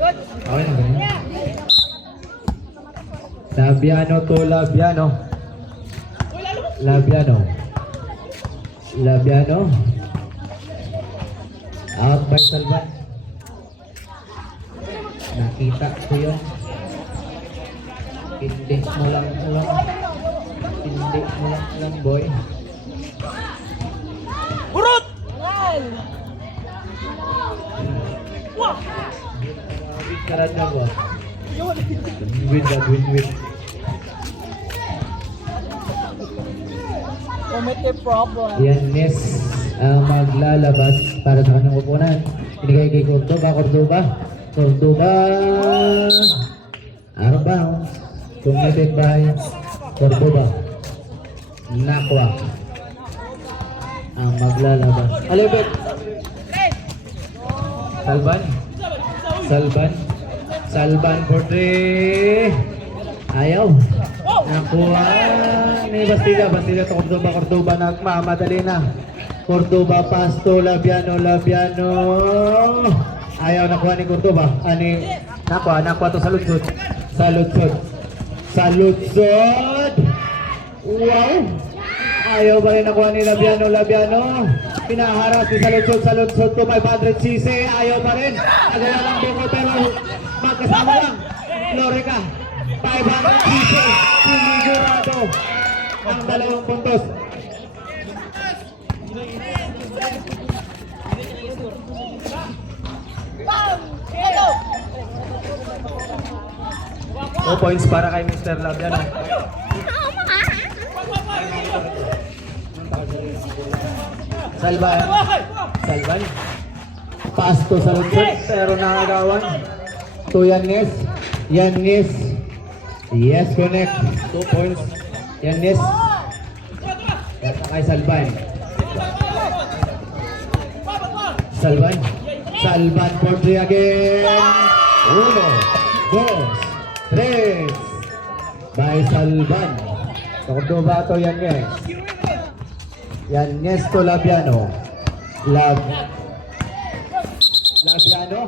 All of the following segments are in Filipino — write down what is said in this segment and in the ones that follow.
Okay na ganyan. Labiano to Labiano. Labiano. Labiano. Out by Salvan. Nakita ko yun. Hindi mo lang alam. Hindi mo lang alam, boy. Burot! Wah! Karat na ba? Win that, win. Committee problem. Yan, Nes ang maglalabas para sa kanyang upunan. Binigay kay Cordoba. Out of bounds. Committed by Cordoba. Nakwa ang maglalabas. Alibet. Salban for three. Ayaw. Nakuha ni Bastida to Cordoba nagmamadali na. Cordoba pass to Labiano. Ayaw nakuha ni Cordoba. Nakuha to sa lutsod. Wow! Ayaw ba rin nakuha ni Labiano. Pinaharas ni sa lutsod to 500cc. Ayaw pa rin. Agala lang buko pero magkasama lang. Lorica. 500cc. Sinigurado ang 2 puntos. Oh, points para kay Mr. Labiano. Salvan. Pasto sa lutsod pero nakagawan. To Yannis. Yes, connect. 2 points. Yannis. Kay Salvan for 3 again. 1, 2, 3. By Salvan. Cordoba to Yannis. Yannis to Labiano. Labiano.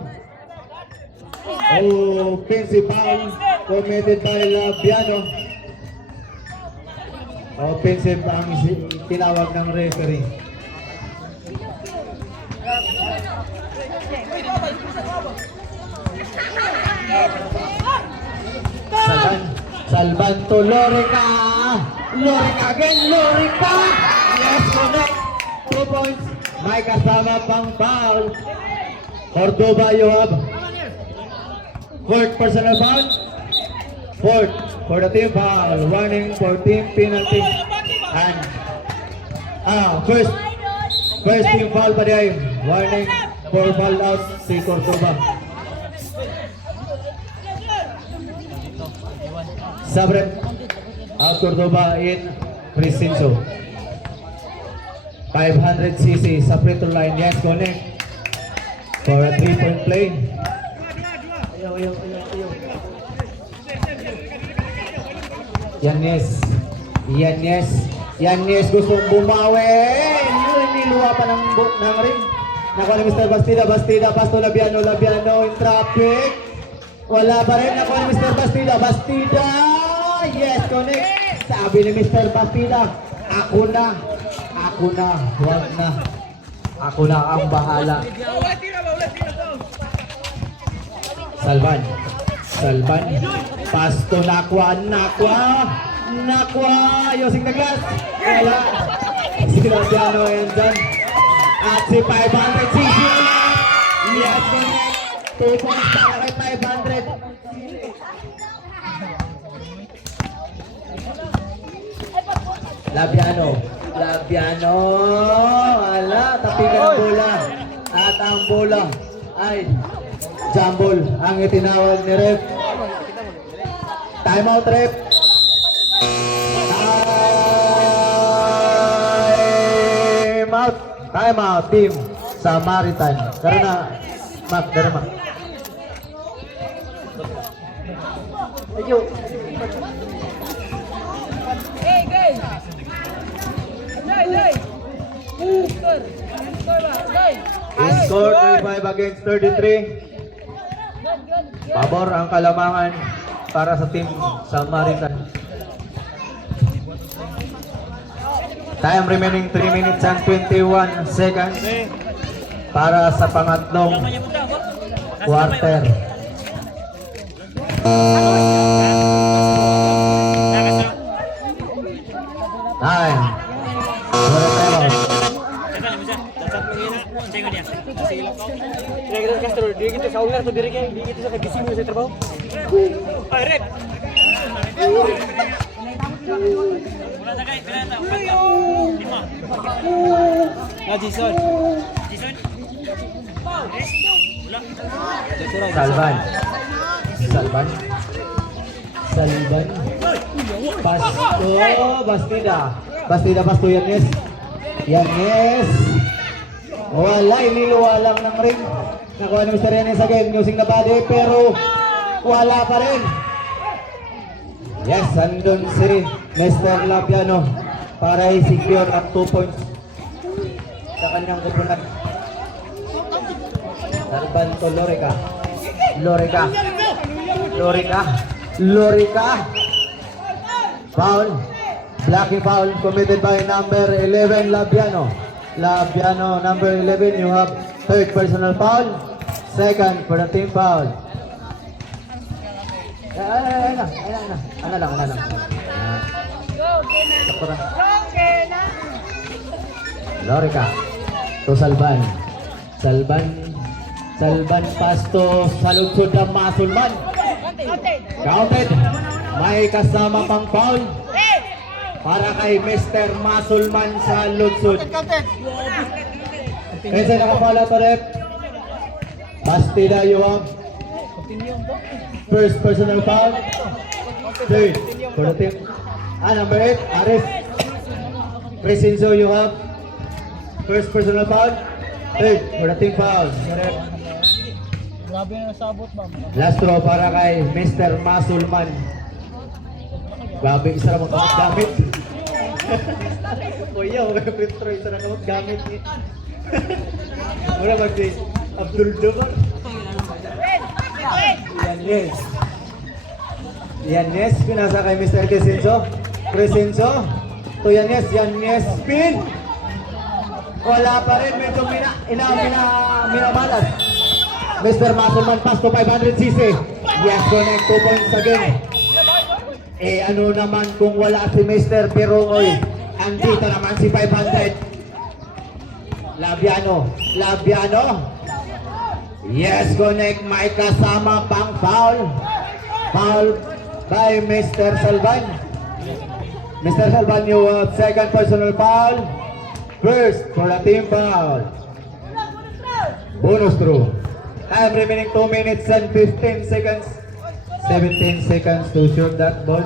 Oh, principal committed by Labiano. Offensive ang tinawag ng referee. Salvan to Lorica. Lorica again. Yes, connect. 2 points. May kasama pang foul. Cordoba, you have 4th personal foul. 4th for the team foul. Warning for team penalty. And first team foul pa rin. Warning for foul out si Cordoba. Sabrep out Cordoba in Crescenzo. 500cc sa free throw line. Yes, connect for a 3-point play. Ayaw. Yannis gustong bumawi. Niluwa pa ng ring. Nakuha ni Mr. Bastida. Pasto Labiano in traffic. Wala pa rin. Nakuha ni Mr. Bastida. Yes, connect. Sabi ni Mr. Bastida, ako na. Huwag na. Ako na ang bahala. Salvan. Pasto Nakwa. Yosing the glass. Wala. Si Labiano and done. At si 500cc. Yes, connect. 2 points para kay 500. Labiano. Wala. Tapigan ang bola. At ang bola ay jumble ang itinawag ni ref. Time out, ref. Time out, team Samaritan. Karena Mak. Ayo. Score 35 against 33. Pabor ang kalamangan para sa team Samaritan. Time remaining 3 minutes and 21 seconds para sa pangatlong quarter. Time. Kira-kira Castro, dia gitu sa owner tuh diri kayak dia gitu sa kagising mo sa trabaho. Ay, red. Ah, Jason. Salban. Salban. Salban. Pasto. Bastida. Bastida, Pasto. Yanes. Yanes. Wala. Iniluwa lang ng ring. Nakuha ni Mr. Yanes again. Using the body. Pero wala pa rin. Yes, andun si Mr. Lapiano para i-secure ang 2 points sa kanyang kupunan. Salban to Lorica. Lorica. Lorica. Lorica. Foul. Blocking foul committed by number 11 Lapiano. Lapiano, number 11, you have third personal foul. Second for the team foul. Ano lang. Lorica to Salban. Salban Pasto sa lutsod ng Masulman. Counted. May kasama pang foul para kay Mr. Masulman sa lutsod. Kasi nakapala to rep. Bastida, you have first personal foul. Third for the team. Number 8, Aris. Crescenzo, you have first personal foul. Third for the team foul. Grabe na nasabot, ma'am. Last throw para kay Mr. Masulman. Grabe, isa na gamit. Kuya, huwag ka free throw, isa na gamit. Mura mag-si Abdul Jabbar. Yanes. Yanes, pinasa kay Mr. Crescenzo. Crescenzo. To Yanes. Yanes, spin. Wala pa rin. Medyo minabalas. Mr. Masulman pass to 500cc. Yes, connect 2 points again. Ano naman kung wala si Mr. Pirongoy. Andito naman si 500. Labiano. Yes, connect. May kasama pang foul. Foul by Mr. Salban. Mr. Salban, you have second personal foul. First for the team foul. Bonus throw. Time remaining 2 minutes and 15 seconds. 17 seconds to shoot that ball.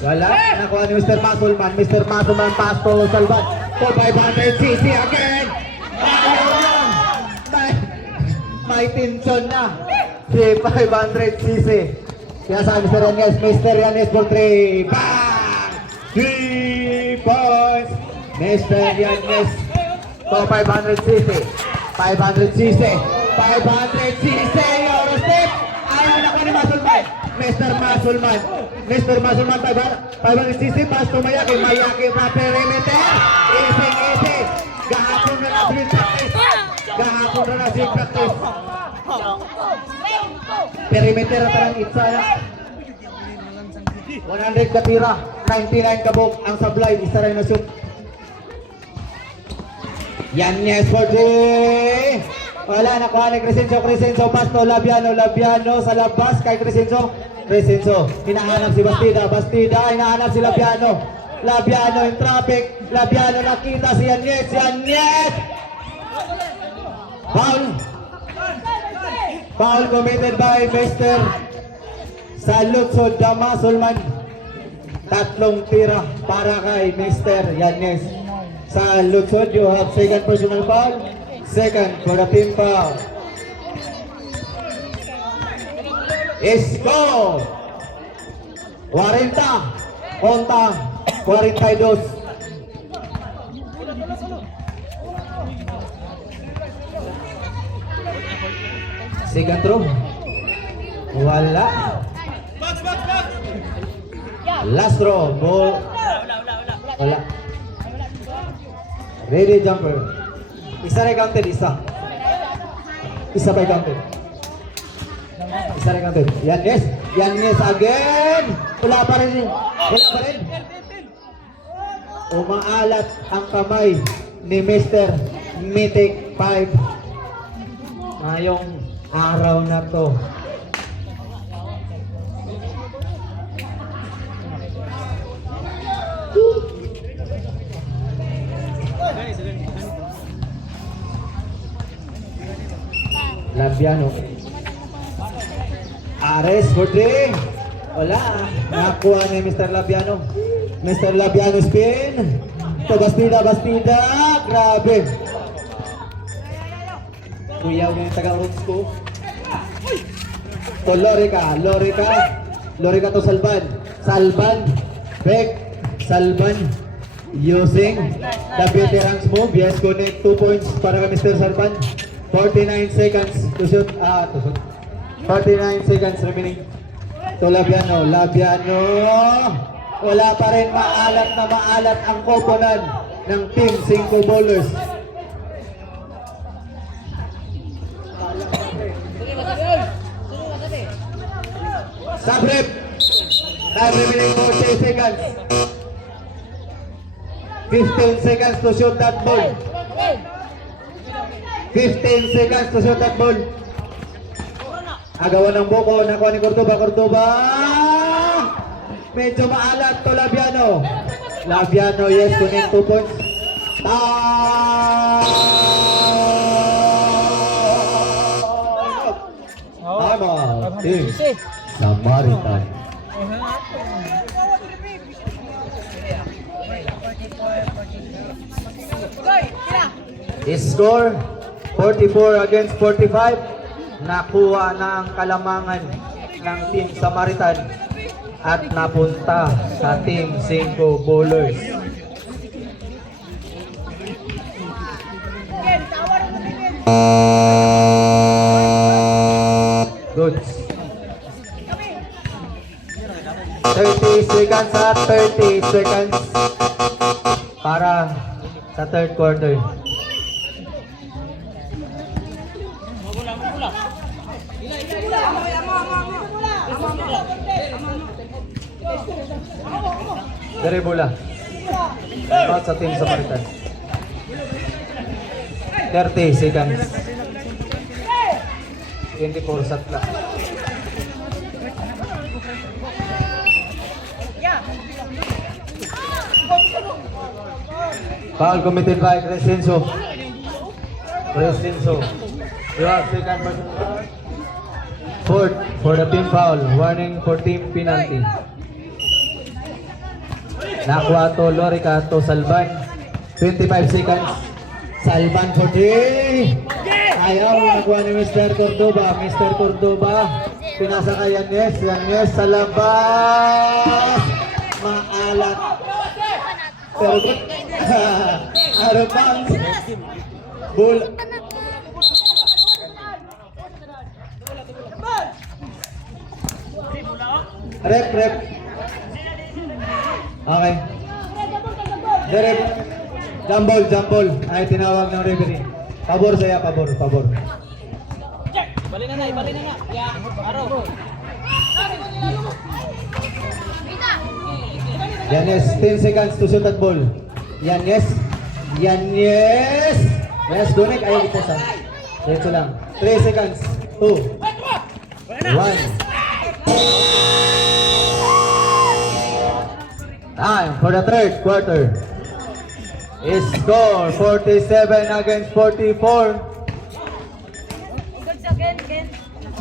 Wala. Nakuha ni Mr. Masulman. Mr. Masulman pass to Salban. To 500cc again. Ayaw lang. May tension na. Si 500cc. Kaya sa Mr. Yanes for 3. Bang! 3 points. Mr. Yanes to 500cc. 500cc. Eurostep. Ayaw na ko ni Masulman. Mr. Masulman 500cc. Pass to Mayaki. Mayaki pa perimeter. Easy. Gahapon na na si practice. Perimeter at ang itsa. 100 katira. 99 kabok ang sablay. Isa rin na shoot. Yanes for 3. Wala, nakuha ni Crescenzo pass to Labiano sa labas kay Crescenzo, hinahanap si Bastida, hinahanap si Labiano in traffic, Labiano nakita si Yanes, foul committed by Mr. Salutsod Masulman. Tatlong tira para kay Mr. Yanes. Sa lutsod, you have second personal foul. Second for the team foul. Isko! 40 kontra 42. Second throw. Wala. Last throw. Ball. Wala. Ready jumper. Isa rin counted, isa. Isa pa counted. Isa rin counted. Yan yes. Yan yes again. Wala pa rin. Wala pa rin. Umaalat ang kamay ni Mr. Mythic 5 ngayong araw na to. Labiano. Ares for three. Wala. Nakuha ni Mr. Labiano. Mr. Labiano spin. To Bastida. Grabe. Kuyaw ng taga-roots ko. To Lorica to Salban. Back. Salban. Using the veteran's move. Yes, connect 2 points para kay Mr. Salban. 49 seconds to shoot. 49 seconds remaining. To Labiano. Wala pa rin, maalat ang koponan ng Team 5 Bowlers. Sabrep. Time remaining 40 seconds. 15 seconds to shoot that ball. 15 seconds to shoot that ball. Agawan ng buko, nakuha ni Cordoba. Medyo maalat to Labiano, yes, kunin 2 points. Tama, team Samaritan. Score 44 against 45. Nakuha na ang kalamangan ng Team Samaritan at napunta sa Team 5 Bowlers. Good. 30 seconds at 30 seconds para sa third quarter. Dari bola. Dapat sa Team Samaritan. 30 seconds. 24 shot clock. Foul committed by Crescenzo. You have second person. Fourth for the team foul. Warning for team penalty. Nakuha to Lorica to Salban. 25 seconds. Salban for 3. Ayaw nakuha ni Mr. Cordoba. Pinasa kay Yanes sa labas. Maalat. Pero out of bounds. Bull. Rep. Okay. Rep. Jump ball. Ay tinawag ng referee. Pabor saya, pabor. Ibalik na. Ya, araw. Yanes, 10 seconds to shoot that ball. Yanes. Yes, Donek, ayaw iposan. Diretso lang. 3 seconds. 2. 1. Time for the third quarter. Score 47 against 44.